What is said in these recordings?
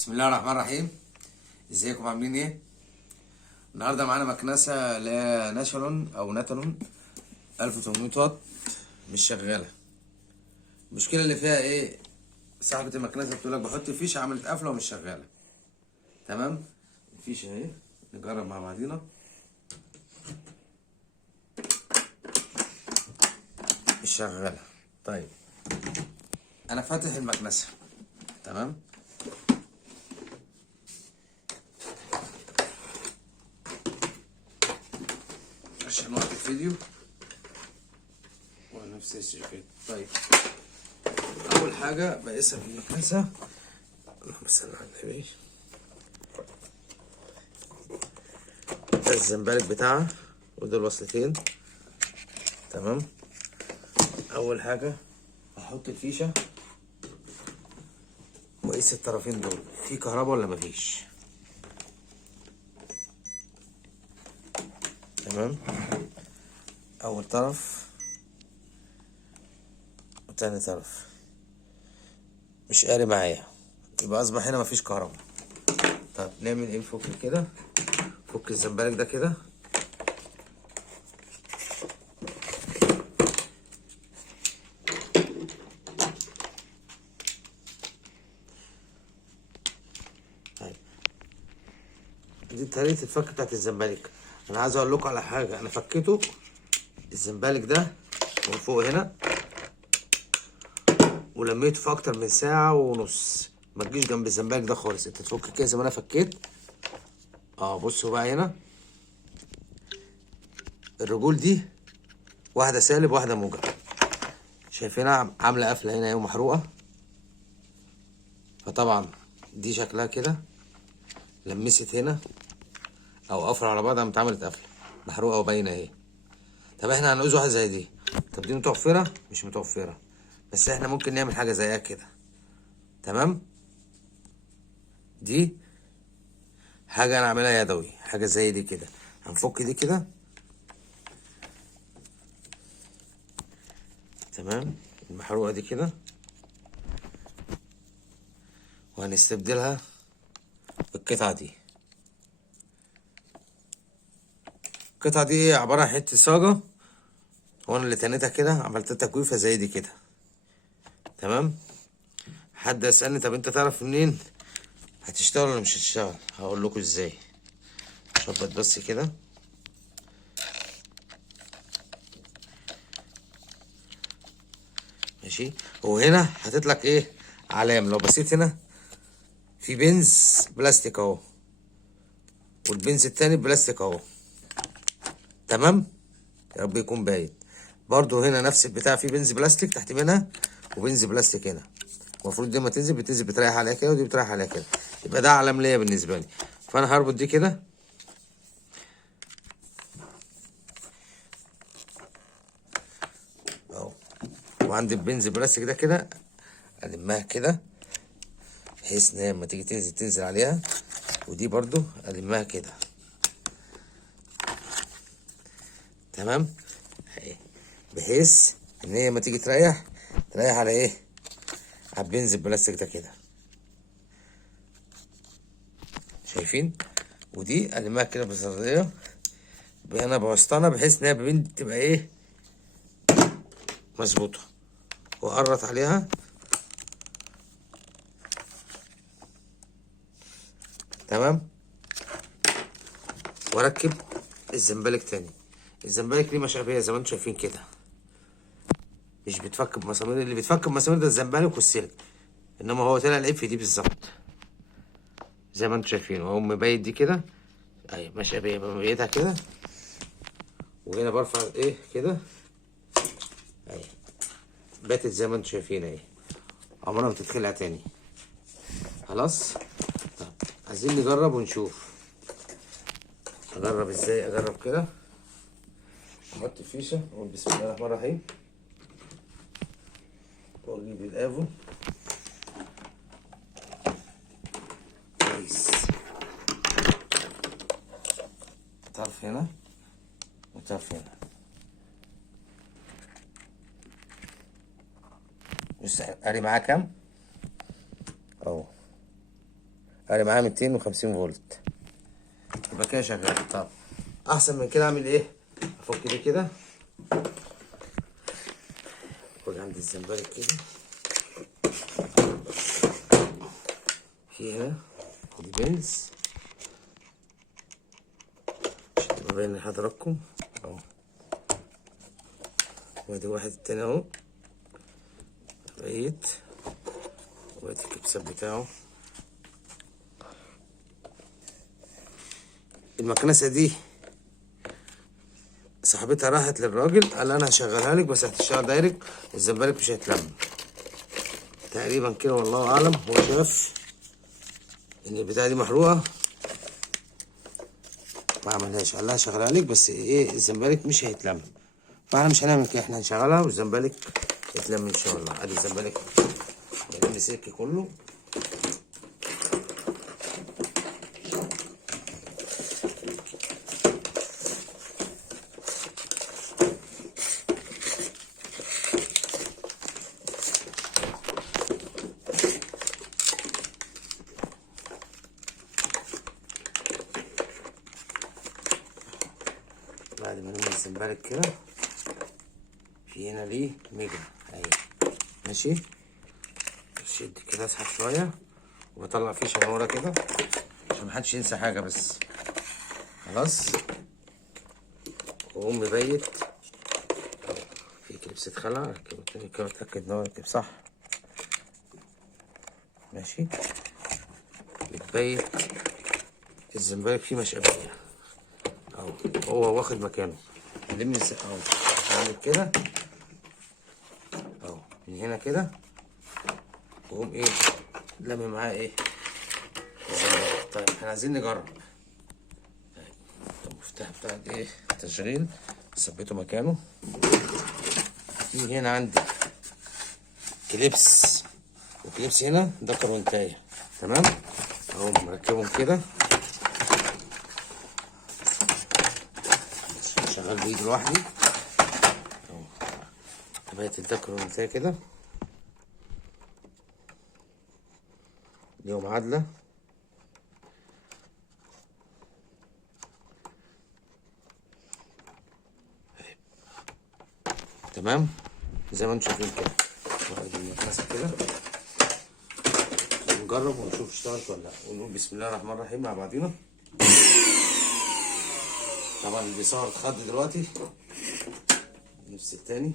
بسم الله الرحمن الرحيم. ازيكم عاملين ايه؟ النهارده معانا مكنسه لناشونون او ناتانون 1800 واط مش شغاله. المشكله اللي فيها ايه؟ صاحبه المكنسه بتقول لك بحط فيشه عملت قفله ومش شغاله. تمام؟ الفيشه اهي، نجرب مع بعضينا. مش شغاله. طيب انا فاتح المكنسه. تمام؟ عشان وقت الفيديو ونفس الشيء كده. طيب اول حاجه بقيسها في المكنسه. اللهم صل على النبي. ده الزنبرك بتاعها ودول وصلتين. تمام. اول حاجه احط الفيشه واقيس الطرفين دول في كهرباء ولا مفيش. تمام. اول طرف وتاني طرف مش قاري معايا، يبقى اصبح هنا مفيش كهرباء. طب نعمل ايه؟ نفك كده، فك الزنبرك ده كده. طيب دي طريقة الفك بتاعت الزنبرك. انا عايز اقول لكم على حاجة، انا فكيته الزنبرك ده من فوق هنا ولميته في اكتر من ساعة ونص. ما تجيش جنب الزنبرك ده خالص، انت تفك كده زي ما انا فكيت. بصوا بقى هنا الرجول دي واحدة سالب واحدة موجب، شايفينها عاملة قفلة هنا اهي ومحروقة. فطبعا دي شكلها كده لمست هنا او قفل على بعضها قامت عملت قفلة محروقة وباينة اهي. طب احنا هنعوز واحدة زي دي. طب دي متوفرة؟ مش متوفرة، بس احنا ممكن نعمل حاجة زيها كده. تمام. دي حاجة انا اعملها يدوي، حاجة زي دي كده. هنفك دي كده. تمام. المحروقة دي كده وهنستبدلها بالقطعة دي. القطعة دي عبارة عن حتة صاجة، وانا اللي تنيتها كده عملت تجويفة زي دي كده. تمام. حد يسألني طب انت تعرف منين هتشتغل ولا مش هتشتغل؟ هقول لكم ازاي. شبط بس كده. ماشي. وهنا هتطلق ايه؟ علام. لو بصيت هنا في بنز بلاستيك اهو، والبنز التاني بلاستيك اهو. تمام. يا رب يكون باين. برضو هنا نفس البتاع، في بنز بلاستيك تحت منها وبنز بلاستيك هنا. المفروض دي ما تنزل بتنزل بتريح عليها كده ودي بتريح عليها كده، يبقى ده علم ليا بالنسبه لي. فانا هربط دي كده اهو، وعند البنز بلاستيك ده كده المها كده بحيث ان هي لما تيجي تنزل تنزل عليها. ودي برضو المها كده. تمام. اهي، بحيث ان هي لما تيجي تريح تريح على ايه؟ على البنز البلاستيك ده كده. شايفين؟ ودي المها كده بزراريه. انا بوسطنها بحيث ان هي تبقى ايه؟ مظبوطه. واقرط عليها. تمام. واركب الزنبلك تاني. الزنبلك ليه مشابيه زي ما انتم شايفين كده، مش بيتفك بمسامير. اللي بيتفك بمسامير ده الزنبلك والسلك، انما هو طلع العيب في دي بالظبط زي ما انتم شايفين. وهو مبيت دي كده اهي مشابيه، بمبيتها كده. وهنا برفع ايه كده اهي، باتت زي ما انتم شايفين اهي، عمرها ما تتخلع تاني. خلاص. طب عايزين نجرب ونشوف. اجرب ازاي؟ اجرب كده. احط الفيشه واقول بسم الله الرحمن الرحيم واجيب الافو كويس. طرف هنا وطرف هنا. بص قاري معاه كام اهو. انا معايا 250 فولت، يبقى كده شغال. طب احسن من كده اعمل ايه؟ افك دي كده واجي عند الزنبرك كده، في هنا خد بنز عشان تبقى باين لحضراتكم اهو، وادي واحد التاني اهو بقيت، وادي الكبسات بتاعه. المكنسة دي صاحبتها راحت للراجل قال انا هشغلها لك بس هتشتغل دايركت، الزنبرك مش هيتلم تقريبا كده، والله اعلم. هو شاف ان البتاعه دي محروقه ما عملهاش، قال لها هشغلها لك بس ايه الزنبرك مش هيتلم، فاحنا مش هنعمل كده، احنا هنشغلها والزنبرك يتلم ان شاء الله. ادي الزنبرك يلم سلك كله. بعد ما نلم الزنبرك كده في هنا ليه ميجا اهي ماشي، شد كده اسحب شويه وبطلع فيه شنوره كده عشان محدش ينسى حاجه بس. خلاص واقوم مبيت في كليبس اتخلع، اركبه تاني كده اتاكد ان هو راكب صح ماشي. بتبيت الزنبرك فيه مشقبيه اهو، هو واخد مكانه. نلم اهو، اعمل كده اهو من هنا كده، واقوم ايه لمي معاه ايه الزنبرك. طيب احنا عايزين نجرب. طيب المفتاح بتاع ايه التشغيل ثبته مكانه. في هنا عندي كليبس وكليبس هنا ده كرونتايه تمام اهو، مركبهم كده شغال بايدي لوحدي اهو. بقيت ده كرونتايه كده ليهم عدله تمام زي ما انتم شايفين كده. وادي المكنسه كده ونجرب ونشوف اشتغلت ولا لا، ونقول بسم الله الرحمن الرحيم مع بعضينا. طبعا اللي بيصور اتخض دلوقتي. نفس التاني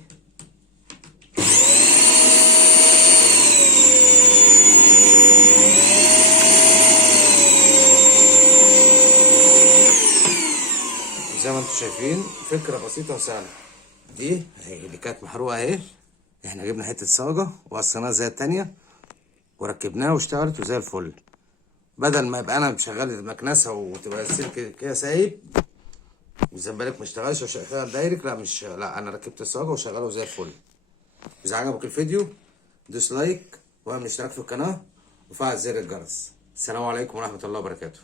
زي ما انتم شايفين، فكره بسيطه وسهله. دي اهي اللي كانت محروقه اهي، احنا جبنا حته صاجه وقصيناها زي التانيه وركبناها واشتغلت وزي الفل. بدل ما يبقى انا مشغل المكنسه وتبقى السلك كده سايب والزنبرك ما اشتغلش وشغال دايركت، لا مش لا، انا ركبت الصاجه وشغاله زي الفل. اذا عجبك الفيديو دوس لايك واعمل اشتراك في القناه وفعل زر الجرس. السلام عليكم ورحمه الله وبركاته.